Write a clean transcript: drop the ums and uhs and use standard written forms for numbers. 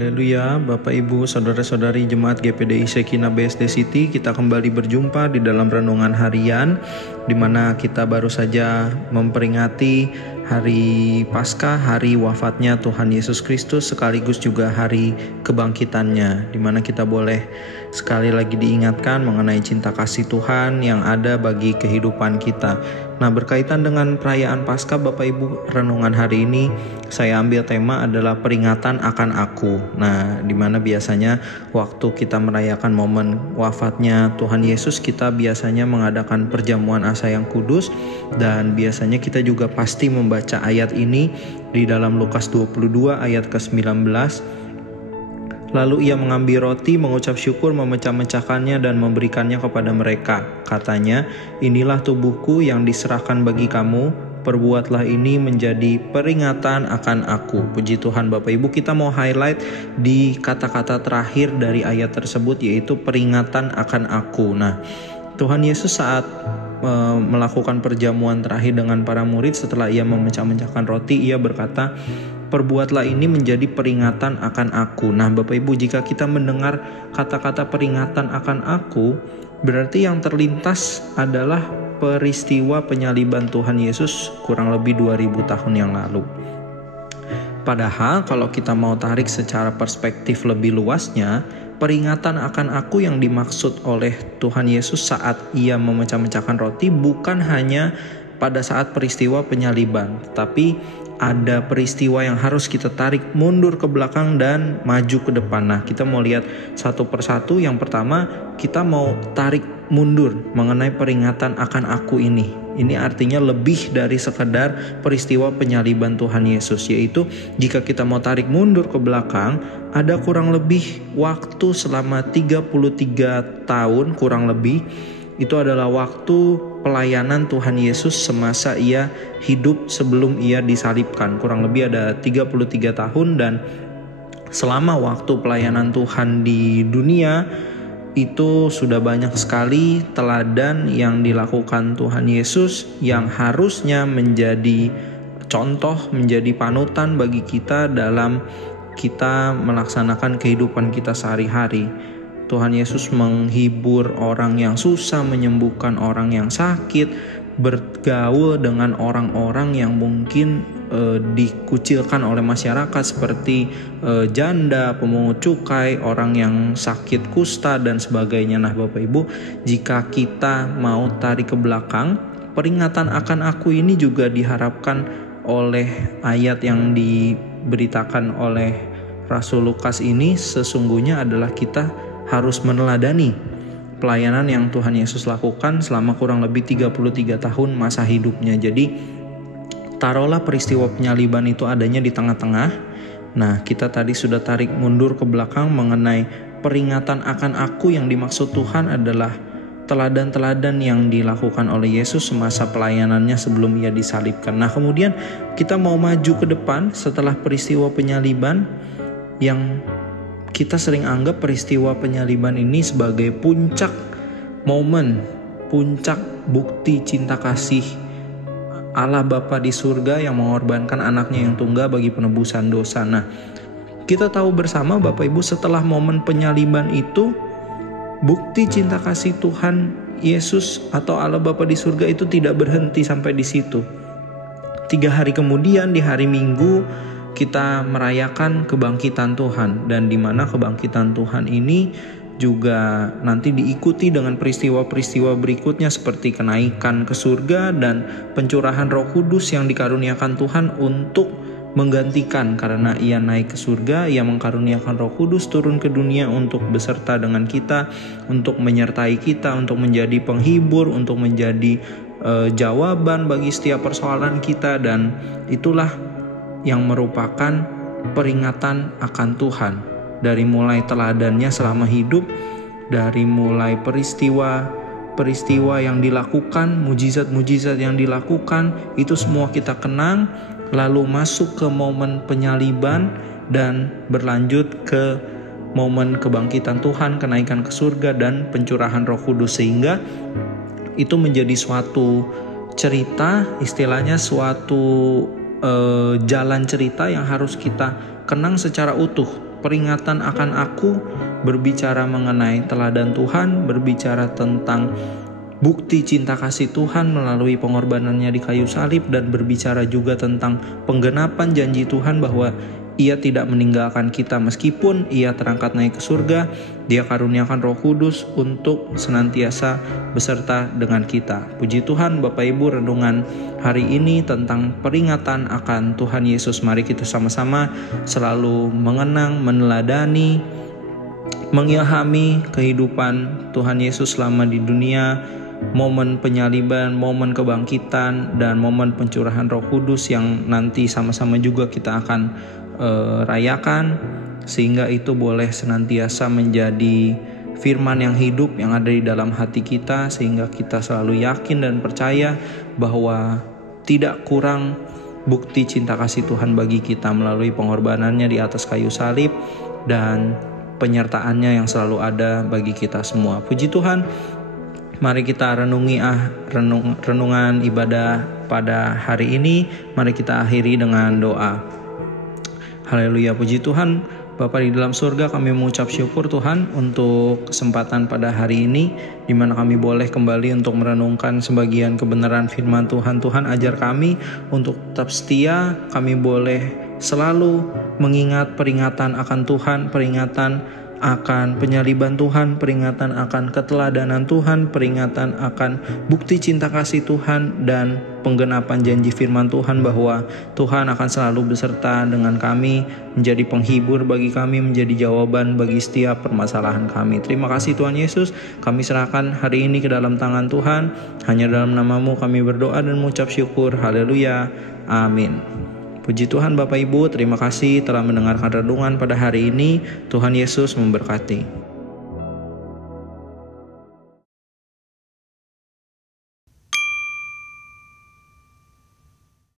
Haleluya, Bapak Ibu, Saudara-saudari Jemaat GPDI Shekinah BSD City, kita kembali berjumpa di dalam renungan harian, di mana kita baru saja memperingati hari Paskah, hari wafatnya Tuhan Yesus Kristus, sekaligus juga hari kebangkitannya, di mana kita boleh sekali lagi diingatkan mengenai cinta kasih Tuhan yang ada bagi kehidupan kita. Nah, berkaitan dengan perayaan Paskah, Bapak Ibu, renungan hari ini saya ambil tema adalah peringatan akan aku. Nah, di mana biasanya waktu kita merayakan momen wafatnya Tuhan Yesus, kita biasanya mengadakan perjamuan asa yang kudus, dan biasanya kita juga pasti membaca ayat ini di dalam Lukas 22 ayat ke-19. Lalu ia mengambil roti, mengucap syukur, memecah-mecahkannya dan memberikannya kepada mereka. Katanya, inilah tubuhku yang diserahkan bagi kamu, perbuatlah ini menjadi peringatan akan aku. Puji Tuhan Bapak Ibu, kita mau highlight di kata-kata terakhir dari ayat tersebut, yaitu peringatan akan aku. Nah, Tuhan Yesus saat melakukan perjamuan terakhir dengan para murid setelah ia memecah-mecahkan roti, ia berkata, perbuatlah ini menjadi peringatan akan aku. Nah, Bapak Ibu, jika kita mendengar kata-kata peringatan akan aku, berarti yang terlintas adalah peristiwa penyaliban Tuhan Yesus kurang lebih 2000 tahun yang lalu. Padahal kalau kita mau tarik secara perspektif lebih luasnya, peringatan akan aku yang dimaksud oleh Tuhan Yesus saat ia memecah-mecahkan roti bukan hanya pada saat peristiwa penyaliban, tapi ada peristiwa yang harus kita tarik mundur ke belakang dan maju ke depan. Nah, kita mau lihat satu persatu. Yang pertama, kita mau tarik mundur mengenai peringatan akan aku ini. Ini artinya lebih dari sekedar peristiwa penyaliban Tuhan Yesus, yaitu jika kita mau tarik mundur ke belakang, ada kurang lebih waktu selama 33 tahun kurang lebih. Itu adalah waktu pelayanan Tuhan Yesus semasa ia hidup sebelum ia disalibkan. Kurang lebih ada 33 tahun, dan selama waktu pelayanan Tuhan di dunia itu sudah banyak sekali teladan yang dilakukan Tuhan Yesus yang harusnya menjadi contoh, menjadi panutan bagi kita dalam kita melaksanakan kehidupan kita sehari-hari. Tuhan Yesus menghibur orang yang susah, menyembuhkan orang yang sakit, bergaul dengan orang-orang yang mungkin dikucilkan oleh masyarakat seperti janda, pemungut cukai, orang yang sakit kusta dan sebagainya. Nah, Bapak Ibu, jika kita mau tarik ke belakang, peringatan akan aku ini juga diharapkan oleh ayat yang diberitakan oleh Rasul Lukas ini sesungguhnya adalah kita harus meneladani pelayanan yang Tuhan Yesus lakukan selama kurang lebih 33 tahun masa hidupnya. Jadi taruhlah peristiwa penyaliban itu adanya di tengah-tengah. Nah, kita tadi sudah tarik mundur ke belakang mengenai peringatan akan aku yang dimaksud Tuhan adalah teladan-teladan yang dilakukan oleh Yesus semasa pelayanannya sebelum ia disalibkan. Nah, kemudian kita mau maju ke depan setelah peristiwa penyaliban, yang kita sering anggap peristiwa penyaliban ini sebagai puncak momen, puncak bukti cinta kasih Allah Bapa di surga yang mengorbankan anaknya yang tunggal bagi penebusan dosa. Nah, kita tahu bersama Bapak Ibu, setelah momen penyaliban itu, bukti cinta kasih Tuhan Yesus atau Allah Bapa di surga itu tidak berhenti sampai di situ. 3 hari kemudian di hari Minggu kita merayakan kebangkitan Tuhan, dan di mana kebangkitan Tuhan ini juga nanti diikuti dengan peristiwa-peristiwa berikutnya seperti kenaikan ke surga dan pencurahan Roh Kudus yang dikaruniakan Tuhan untuk menggantikan, karena ia naik ke surga, ia mengkaruniakan Roh Kudus turun ke dunia untuk beserta dengan kita, untuk menyertai kita, untuk menjadi penghibur, untuk menjadi jawaban bagi setiap persoalan kita. Dan itulah yang merupakan peringatan akan Tuhan, dari mulai teladannya selama hidup, dari mulai peristiwa yang dilakukan, mujizat-mujizat yang dilakukan, itu semua kita kenang, lalu masuk ke momen penyaliban dan berlanjut ke momen kebangkitan Tuhan, kenaikan ke surga dan pencurahan Roh Kudus, sehingga itu menjadi suatu cerita, istilahnya suatu jalan cerita yang harus kita kenang secara utuh peringatan akan aku, berbicara mengenai teladan Tuhan, berbicara tentang bukti cinta kasih Tuhan melalui pengorbanannya di kayu salib, dan berbicara juga tentang penggenapan janji Tuhan bahwa Ia tidak meninggalkan kita meskipun Ia terangkat naik ke surga. Dia karuniakan Roh Kudus untuk senantiasa beserta dengan kita. Puji Tuhan, Bapak Ibu, renungan hari ini tentang peringatan akan Tuhan Yesus. Mari kita sama-sama selalu mengenang, meneladani, mengilhami kehidupan Tuhan Yesus selama di dunia, momen penyaliban, momen kebangkitan, dan momen pencurahan Roh Kudus yang nanti sama-sama juga kita akan rayakan, sehingga itu boleh senantiasa menjadi firman yang hidup yang ada di dalam hati kita, sehingga kita selalu yakin dan percaya bahwa tidak kurang bukti cinta kasih Tuhan bagi kita melalui pengorbanannya di atas kayu salib dan penyertaannya yang selalu ada bagi kita semua. Puji Tuhan. Mari kita renungi renungan ibadah pada hari ini. Mari kita akhiri dengan doa. Haleluya, puji Tuhan. Bapa di dalam surga, kami mengucap syukur Tuhan untuk kesempatan pada hari ini, di mana kami boleh kembali untuk merenungkan sebagian kebenaran firman Tuhan. Tuhan, ajar kami untuk tetap setia. Kami boleh selalu mengingat peringatan akan Tuhan, peringatan akan penyaliban Tuhan, peringatan akan keteladanan Tuhan, peringatan akan bukti cinta kasih Tuhan, dan penggenapan janji firman Tuhan bahwa Tuhan akan selalu beserta dengan kami, menjadi penghibur bagi kami, menjadi jawaban bagi setiap permasalahan kami. Terima kasih Tuhan Yesus, kami serahkan hari ini ke dalam tangan Tuhan. Hanya dalam nama-Mu kami berdoa dan mengucap syukur. Haleluya, amin. Puji Tuhan Bapak Ibu, terima kasih telah mendengarkan renungan pada hari ini. Tuhan Yesus memberkati.